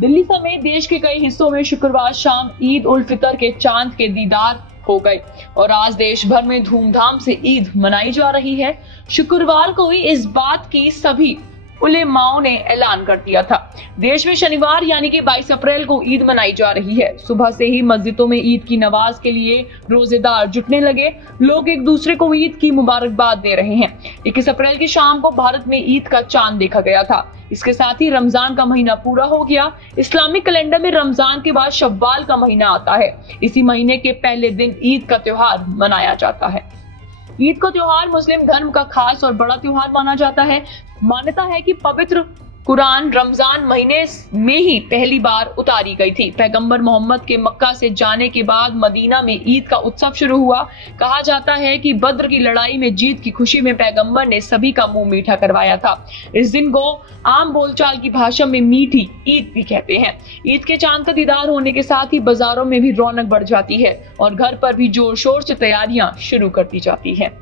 दिल्ली समेत देश के कई हिस्सों में शुक्रवार शाम ईद उल फितर के चांद के दीदार हो गए और आज देश भर में धूमधाम से ईद मनाई जा रही है। शुक्रवार को ही इस बात की सभी उलेमाओं ने ऐलान कर दिया था। देश में शनिवार यानी कि 22 अप्रैल को ईद मनाई जा रही है। सुबह से ही मस्जिदों में ईद की नमाज के लिए रोजेदार जुटने लगे। लोग एक दूसरे को ईद की मुबारकबाद दे रहे हैं। 21 अप्रैल की शाम को भारत में ईद का चांद देखा गया था। इसके साथ ही रमजान का महीना पूरा हो गया। इस्लामिक कैलेंडर में रमजान के बाद शव्वाल का महीना आता है। इसी महीने के पहले दिन ईद का त्योहार मनाया जाता है। ईद का त्योहार मुस्लिम धर्म का खास और बड़ा त्योहार माना जाता है। मान्यता है कि पवित्र कुरान रमजान महीने में ही पहली बार उतारी गई थी। पैगंबर मोहम्मद के मक्का से जाने के बाद मदीना में ईद का उत्सव शुरू हुआ। कहा जाता है कि बद्र की लड़ाई में जीत की खुशी में पैगंबर ने सभी का मुंह मीठा करवाया था। इस दिन को आम बोलचाल की भाषा में मीठी ईद भी कहते हैं। ईद के चांद का दीदार होने के साथ ही बाजारों में भी रौनक बढ़ जाती है और घर पर भी जोर शोर से तैयारियां शुरू कर दी जाती है।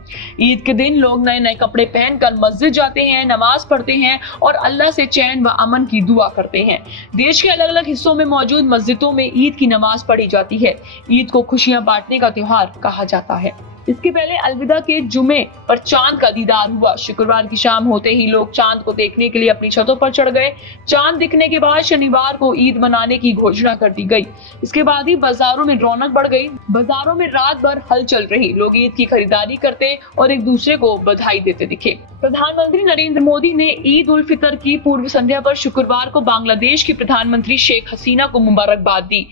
ईद के दिन लोग नए नए कपड़े पहनकर मस्जिद जाते हैं, नमाज पढ़ते हैं और अल्लाह से चैन व अमन की दुआ करते हैं। देश के अलग अलग हिस्सों में मौजूद मस्जिदों में ईद की नमाज पढ़ी जाती है। ईद को खुशियां बांटने का त्योहार कहा जाता है। इसके पहले अलविदा के जुमे पर चांद का दीदार हुआ। शुक्रवार की शाम होते ही लोग चांद को देखने के लिए अपनी छतों पर चढ़ गए। चांद दिखने के बाद शनिवार को ईद मनाने की घोषणा कर दी गई। इसके बाद ही बाजारों में रौनक बढ़ गई। बाजारों में रात भर हलचल रही। लोग ईद की खरीदारी करते और एक दूसरे को बधाई देते दिखे। प्रधानमंत्री नरेंद्र मोदी ने ईद उल फितर की पूर्व संध्या पर शुक्रवार को बांग्लादेश की प्रधानमंत्री शेख हसीना को मुबारकबाद दी।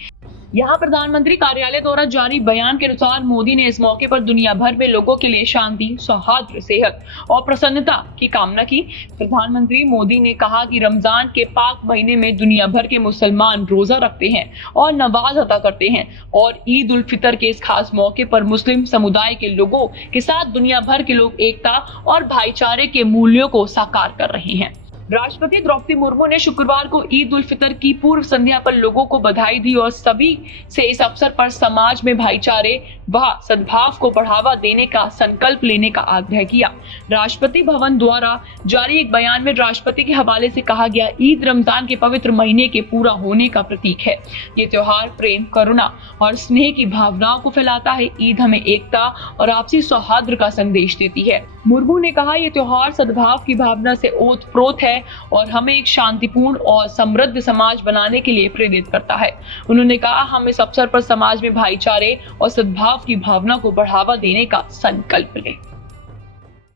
यहाँ प्रधानमंत्री कार्यालय द्वारा जारी बयान के अनुसार मोदी ने इस मौके पर दुनिया भर में लोगों के लिए शांति, सौहार्द, सेहत और प्रसन्नता की कामना की। प्रधानमंत्री मोदी ने कहा कि रमजान के पाक महीने में दुनिया भर के मुसलमान रोजा रखते हैं और नमाज अदा करते हैं और ईद उल फितर के इस खास मौके पर मुस्लिम समुदाय के लोगों के साथ दुनिया भर के लोग एकता और भाईचारे के मूल्यों को साकार कर रहे हैं। राष्ट्रपति द्रौपदी मुर्मू ने शुक्रवार को ईद उल फितर की पूर्व संध्या पर लोगों को बधाई दी और सभी से इस अवसर पर समाज में भाईचारे व सद्भाव को बढ़ावा देने का संकल्प लेने का आग्रह किया। राष्ट्रपति भवन द्वारा जारी एक बयान में राष्ट्रपति के हवाले से कहा गया, ईद रमजान के पवित्र महीने के पूरा होने का प्रतीक है। ये त्योहार प्रेम, करुणा और स्नेह की भावनाओं को फैलाता है। ईद हमें एकता और आपसी सौहार्द का संदेश देती है। मुर्मू ने कहा, ये त्योहार सद्भाव की भावना से ओतप्रोत है और हमें एक शांतिपूर्ण और समृद्ध समाज बनाने के लिए प्रेरित करता है। उन्होंने कहा, हम इस अवसर पर समाज में भाईचारे और सद्भाव की भावना को बढ़ावा देने का संकल्प लें।